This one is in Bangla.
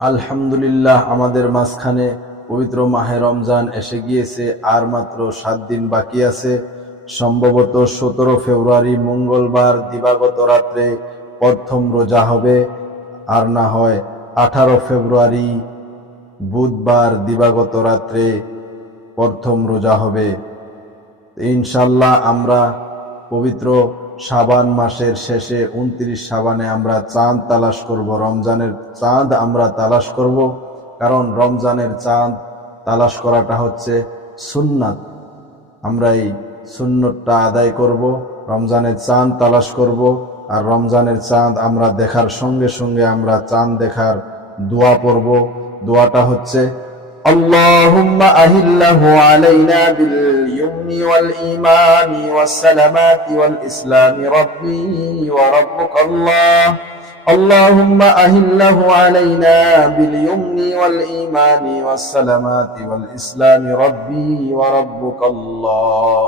আলহামদুলিল্লাহ, আমাদের মাঝখানে পবিত্র মাহে রমজান এসে গিয়েছে। আর মাত্র 7 দিন বাকি আছে। সম্ভবত 17 ফেব্রুয়ারি মঙ্গলবার দিবাগত রাত্রে প্রথম রোজা হবে, আর না হয় 18 ফেব্রুয়ারি বুধবার দিবাগত রাত্রে প্রথম রোজা হবে। ইনশাল্লাহ আমরা পবিত্র শাবান মাসের শেষে 29 শাবানে আমরা চাঁদ তালাশ করব, রমজানের চাঁদ আমরা তালাশ করব। কারণ রমজানের চাঁদ তালাশ করাটা হচ্ছে সুন্নাত। আমরা এই সুন্নতটা আদায় করব, রমজানের চাঁদ তালাশ করব। আর রমজানের চাঁদ আমরা দেখার সঙ্গে সঙ্গে আমরা চাঁদ দেখার দোয়া পড়ব। দোয়াটা হচ্ছে اللهم أهله علينا باليمن والإيمان والسلامات والإسلام ربي وربك الله. اللهم أهله علينا باليمن والإيمان والسلامات والإسلام ربي وربك الله.